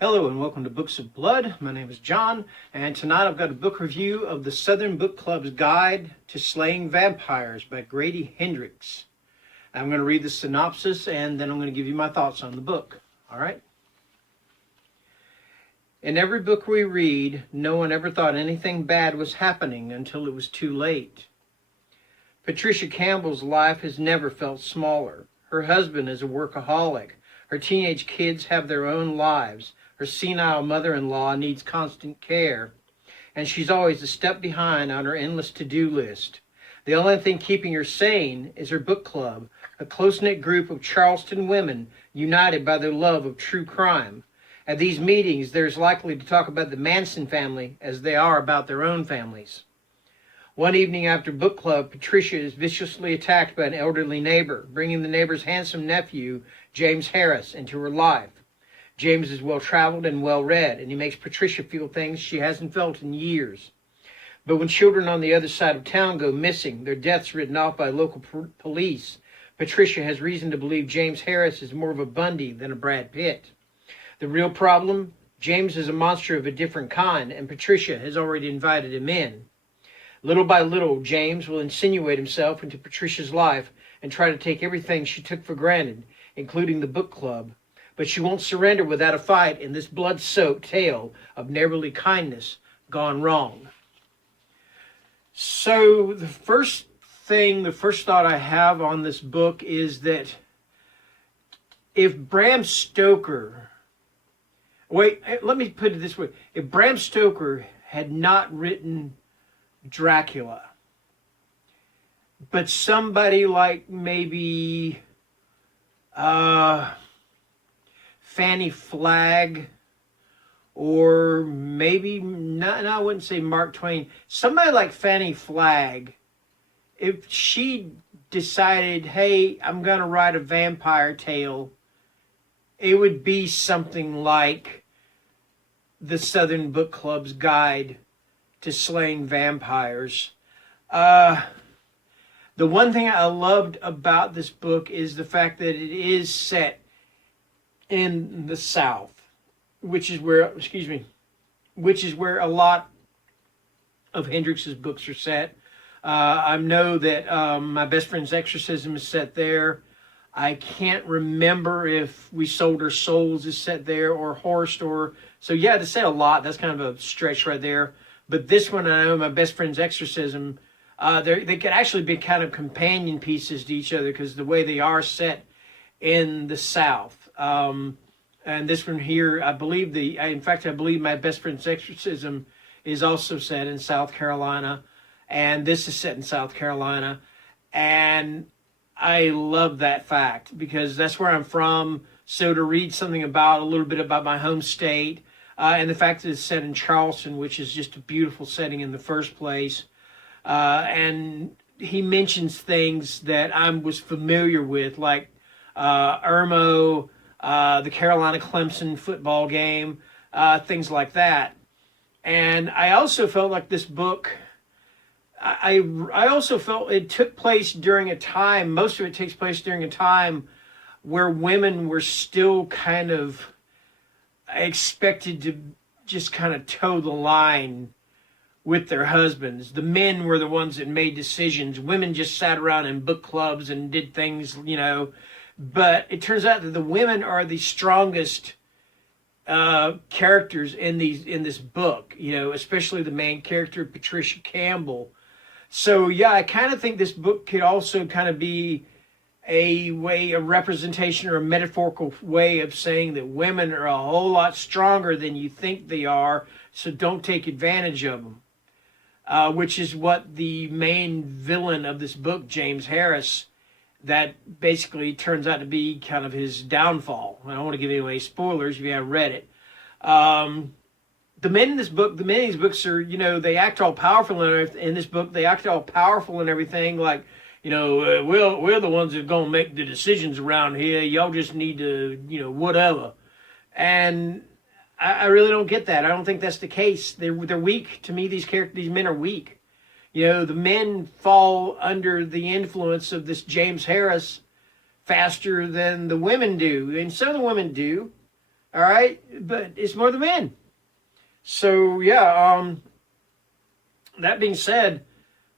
Hello and welcome to Books of Blood. My name is John, and tonight I've got a book review of the Southern Book Club's Guide to Slaying Vampires by Grady Hendrix. I'm going to read the synopsis and then I'm going to give you my thoughts on the book. All right? In every book we read, no one ever thought anything bad was happening until it was too late. Patricia Campbell's life has never felt smaller. Her husband is a workaholic. Her teenage kids have their own lives. Her senile mother-in-law needs constant care, and she's always a step behind on her endless to-do list. The only thing keeping her sane is her book club, a close-knit group of Charleston women united by their love of true crime. At these meetings, they're as likely to talk about the Manson family as they are about their own families. One evening after book club, Patricia is viciously attacked by an elderly neighbor, bringing the neighbor's handsome nephew, James Harris, into her life. James is well-traveled and well-read, and he makes Patricia feel things she hasn't felt in years. But when children on the other side of town go missing, their deaths written off by local police, Patricia has reason to believe James Harris is more of a Bundy than a Brad Pitt. The real problem? James is a monster of a different kind, and Patricia has already invited him in. Little by little, James will insinuate himself into Patricia's life and try to take everything she took for granted, including the book club. But she won't surrender without a fight in this blood-soaked tale of neighborly kindness gone wrong. So the first thought I have on this book is that if Bram Stoker... let me put it this way. If Bram Stoker had not written Dracula, but somebody like maybe Fanny Flagg, or maybe not, I wouldn't say Mark Twain, somebody like Fanny Flagg, if she decided, hey, I'm going to write a vampire tale, it would be something like the Southern Book Club's Guide to Slaying Vampires. The one thing I loved about this book is the fact that it is set in the South, which is where a lot of Hendrix's books are set. I know that My Best Friend's Exorcism is set there. I can't remember if We Sold Our Souls is set there, or Horror Store. So yeah, to say a lot, that's kind of a stretch right there. But this one, I know, My Best Friend's Exorcism, they could actually be kind of companion pieces to each other because the way they are set in the South. And this one here, I believe My Best Friend's Exorcism is also set in South Carolina, and this is set in South Carolina. And I love that fact because that's where I'm from. So to read something a little bit about my home state, and the fact that it's set in Charleston, which is just a beautiful setting in the first place. And he mentions things that I was familiar with, like Irmo, the Carolina-Clemson football game, things like that. And I also felt like this book, I also felt it took place during a time, most of it takes place during a time where women were still kind of expected to just kind of toe the line with their husbands. The men were the ones that made decisions. Women just sat around in book clubs and did things, But it turns out that the women are the strongest characters in this book, especially the main character, Patricia Campbell. So yeah, I kind of think this book could also kind of be a representation or a metaphorical way of saying that women are a whole lot stronger than you think they are, so don't take advantage of them. Which is what the main villain of this book, James Harris, that basically turns out to be kind of his downfall. I don't want to give away spoilers if you haven't read it. The men in these books are, they act all powerful in this book. They act all powerful and everything, like, we're the ones that are going to make the decisions around here. Y'all just need to, whatever. And I really don't get that. I don't think that's the case. They're weak. To me, these men are weak. The men fall under the influence of this James Harris faster than the women do. And some of the women do. All right, but it's more the men. So yeah. That being said,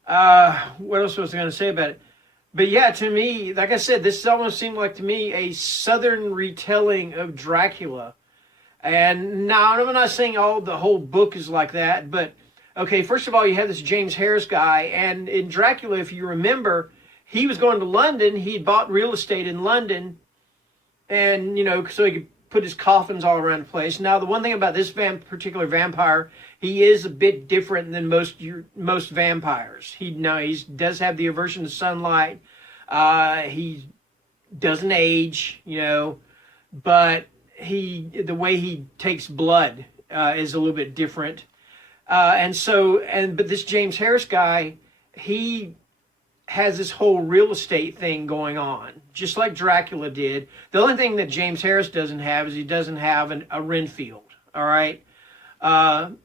what else was I going to say about it? But yeah, to me, like I said, this almost seemed like to me a southern retelling of Dracula. And now I'm not saying the whole book is like that, but okay, first of all, you have this James Harris guy, and in Dracula, if you remember, he was going to London. He'd bought real estate in London, and so he could put his coffins all around the place. Now, the one thing about this particular vampire, he is a bit different than most vampires. He does have the aversion to sunlight. He doesn't age, but the way he takes blood is a little bit different. But this James Harris guy, he has this whole real estate thing going on, just like Dracula did. The only thing that James Harris doesn't have is he doesn't have a Renfield. All right. And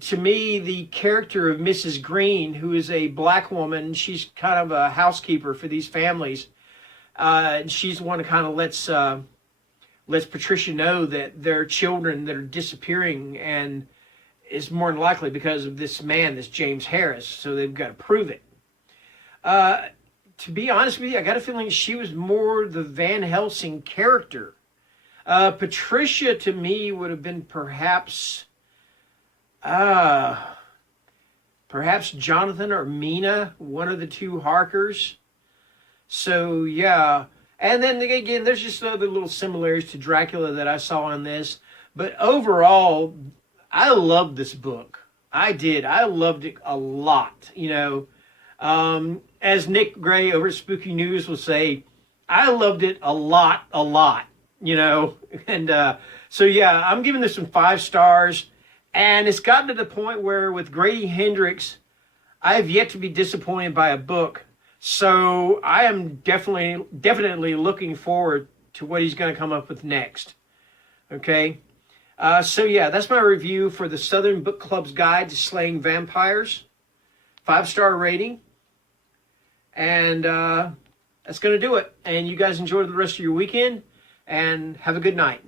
to me, the character of Mrs. Green, who is a black woman, she's kind of a housekeeper for these families. And she's the one who kind of lets Patricia know that there are children that are disappearing, and it's more than likely because of this man, this James Harris. So they've got to prove it. To be honest with you, I got a feeling she was more the Van Helsing character. Patricia, to me, would have been perhaps Jonathan or Mina, one of the two Harkers. So, yeah. And then, again, there's just other little similarities to Dracula that I saw in this. But overall, I loved this book. I did. I loved it a lot, As Nick Gray over at Spooky News will say, I loved it a lot, And so, yeah, I'm giving this some 5 stars. And it's gotten to the point where with Grady Hendrix, I have yet to be disappointed by a book. So I am definitely looking forward to what he's going to come up with next. Okay. So yeah, that's my review for the Southern Book Club's Guide to Slaying Vampires. 5-star rating. And that's going to do it. And you guys enjoy the rest of your weekend. And have a good night.